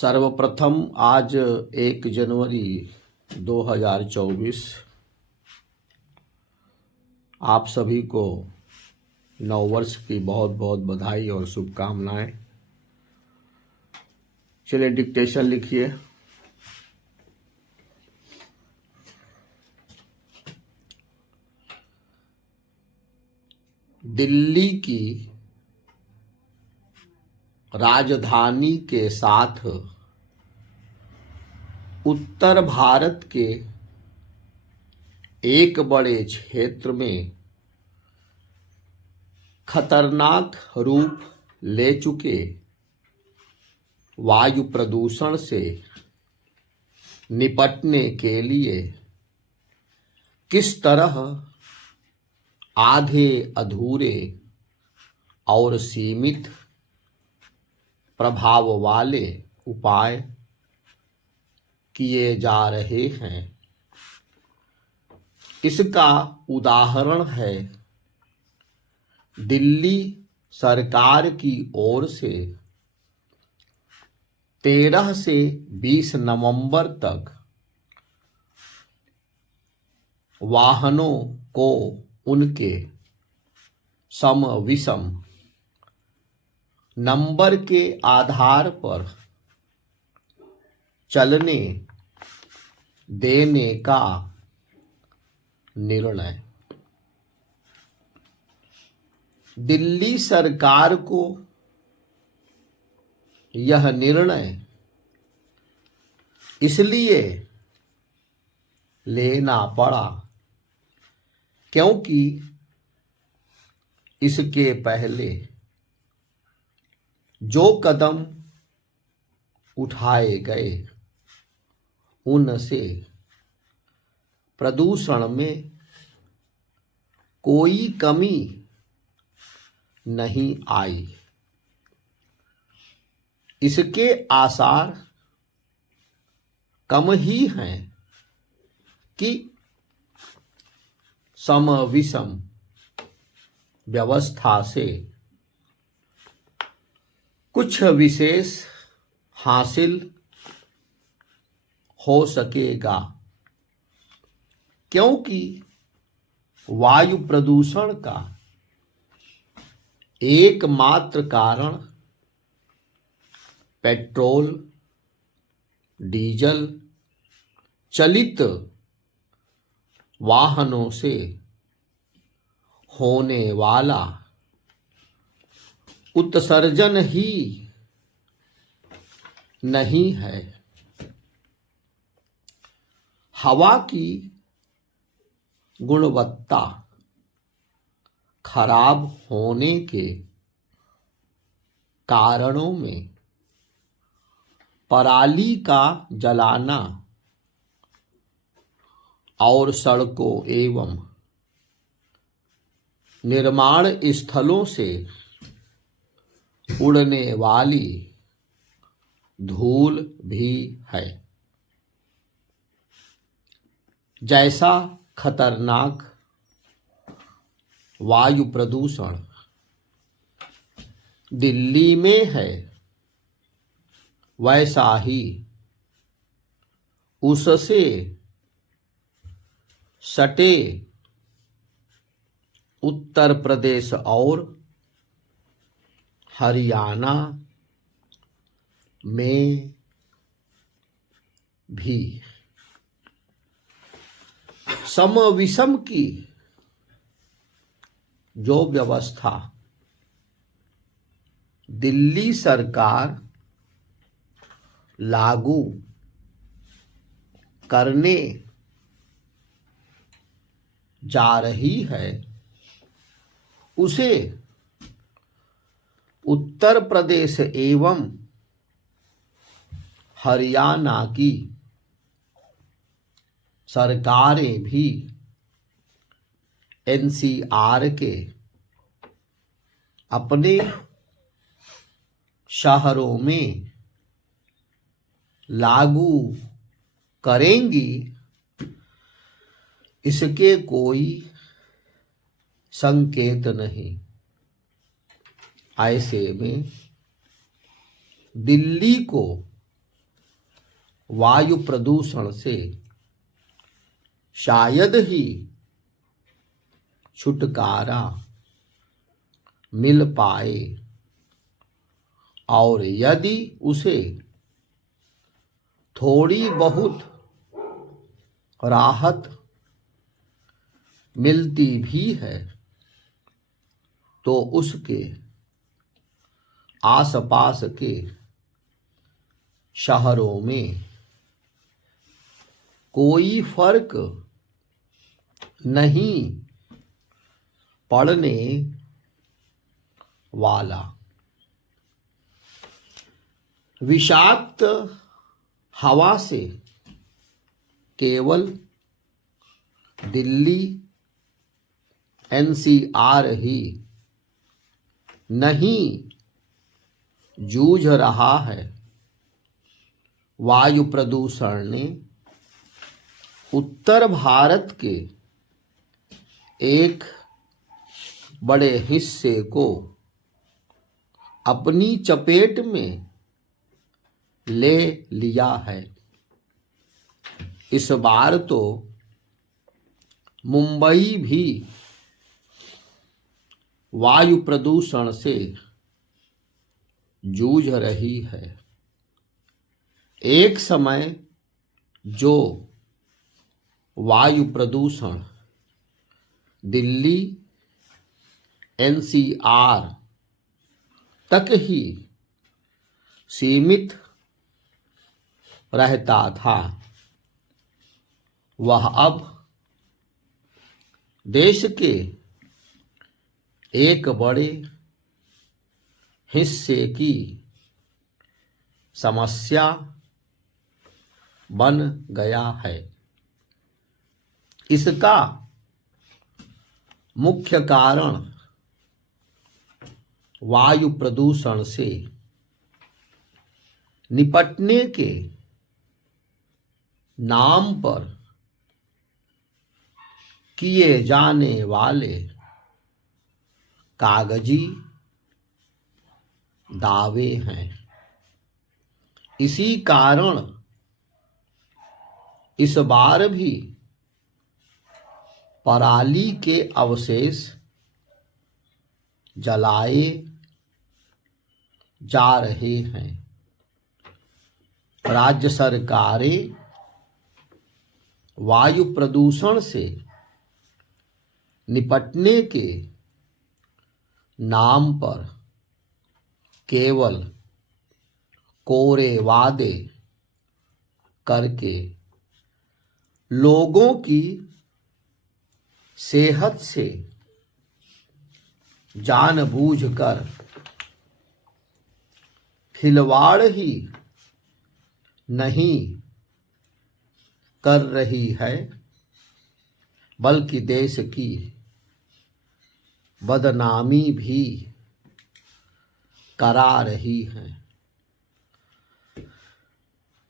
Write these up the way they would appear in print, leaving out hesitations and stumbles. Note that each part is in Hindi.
सर्वप्रथम आज 1 जनवरी 2024 आप सभी को नववर्ष की बहुत बहुत बधाई और शुभकामनाएं। चलिए डिक्टेशन लिखिए। दिल्ली की राजधानी के साथ उत्तर भारत के एक बड़े क्षेत्र में खतरनाक रूप ले चुके वायु प्रदूषण से निपटने के लिए किस तरह आधे अधूरे और सीमित प्रभाव वाले उपाय किए जा रहे हैं, इसका उदाहरण है दिल्ली सरकार की ओर से 13 से 20 नवंबर तक वाहनों को उनके सम विषम नंबर के आधार पर चलने देने का निर्णय। दिल्ली सरकार को यह निर्णय इसलिए लेना पड़ा क्योंकि इसके पहले जो कदम उठाए गए उनसे प्रदूषण में कोई कमी नहीं आई। इसके आसार कम ही हैं कि सम विषम व्यवस्था से कुछ विशेष हासिल हो सकेगा, क्योंकि वायु प्रदूषण का एकमात्र कारण पेट्रोल डीजल चलित वाहनों से होने वाला उत्सर्जन ही नहीं है। हवा की गुणवत्ता खराब होने के कारणों में पराली का जलाना और सड़कों एवं निर्माण स्थलों से उड़ने वाली धूल भी है। जैसा खतरनाक वायु प्रदूषण दिल्ली में है, वैसा ही उससे सटे उत्तर प्रदेश और हरियाणा में भी सम विषम की जो व्यवस्था दिल्ली सरकार लागू करने जा रही है, उसे उत्तर प्रदेश एवं हरियाणा की सरकारें भी एनसीआर के अपने शहरों में लागू करेंगी, इसके कोई संकेत नहीं। ऐसे में दिल्ली को वायु प्रदूषण से शायद ही छुटकारा मिल पाए, और यदि उसे थोड़ी बहुत राहत मिलती भी है तो उसके आसपास के शहरों में कोई फर्क नहीं पड़ने वाला। विषाक्त हवा से केवल दिल्ली एनसीआर ही नहीं जूझ रहा है, वायु प्रदूषण ने उत्तर भारत के एक बड़े हिस्से को अपनी चपेट में ले लिया है। इस बार तो मुंबई भी वायु प्रदूषण से जूझ रही है। एक समय जो वायु प्रदूषण दिल्ली एनसीआर तक ही सीमित रहता था, वह अब देश के एक बड़े हिस्से की समस्या बन गया है। इसका मुख्य कारण वायु प्रदूषण से निपटने के नाम पर किए जाने वाले कागजी दावे हैं। इसी कारण इस बार भी पराली के अवशेष जलाए जा रहे हैं। राज्य सरकारें वायु प्रदूषण से निपटने के नाम पर केवल कोरे वादे करके लोगों की सेहत से जानबूझकर खिलवाड़ ही नहीं कर रही है, बल्कि देश की बदनामी भी करा रही है।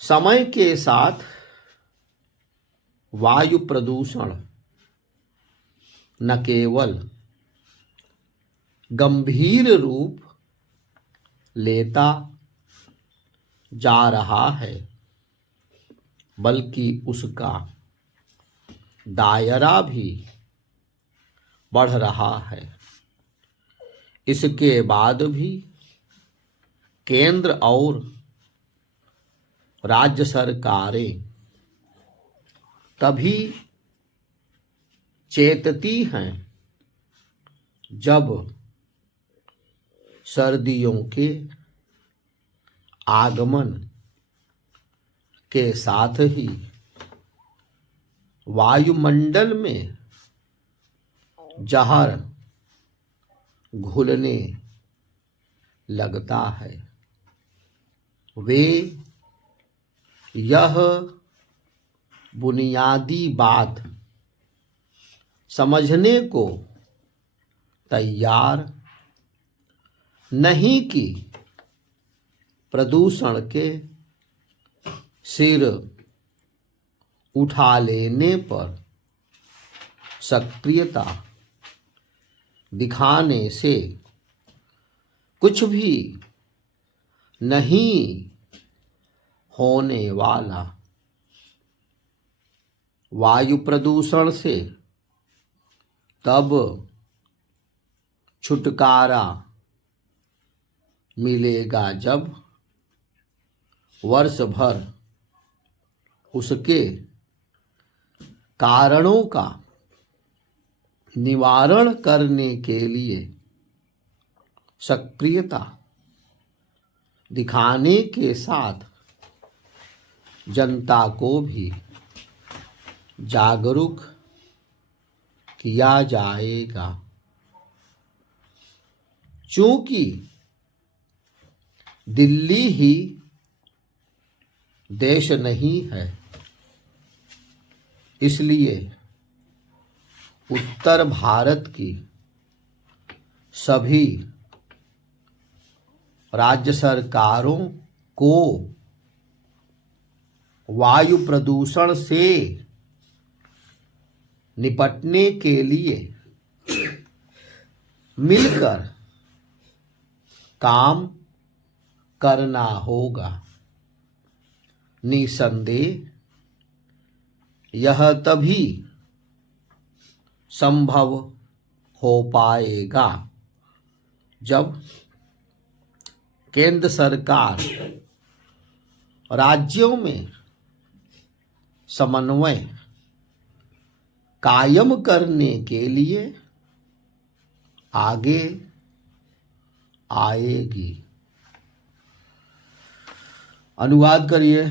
समय के साथ वायु प्रदूषण न केवल गंभीर रूप लेता जा रहा है, बल्कि उसका दायरा भी बढ़ रहा है। इसके बाद भी केंद्र और राज्य सरकारें तभी चेतती हैं जब सर्दियों के आगमन के साथ ही वायुमंडल में जहर घुलने लगता है। वे यह बुनियादी बात समझने को तैयार नहीं कि प्रदूषण के सिर उठा लेने पर सक्रियता दिखाने से कुछ भी नहीं होने वाला वायु प्रदूषण से तब छुटकारा मिलेगा जब वर्ष भर उसके कारणों का निवारण करने के लिए सक्रियता दिखाने के साथ जनता को भी जागरूक किया जाएगा। चूंकि दिल्ली ही देश नहीं है, इसलिए उत्तर भारत की सभी राज्य सरकारों को वायु प्रदूषण से निपटने के लिए मिलकर काम करना होगा। निसंदेह यह तभी संभव हो पाएगा जब केंद्र सरकार राज्यों में समन्वय कायम करने के लिए आगे आएगी। अनुवाद करिए।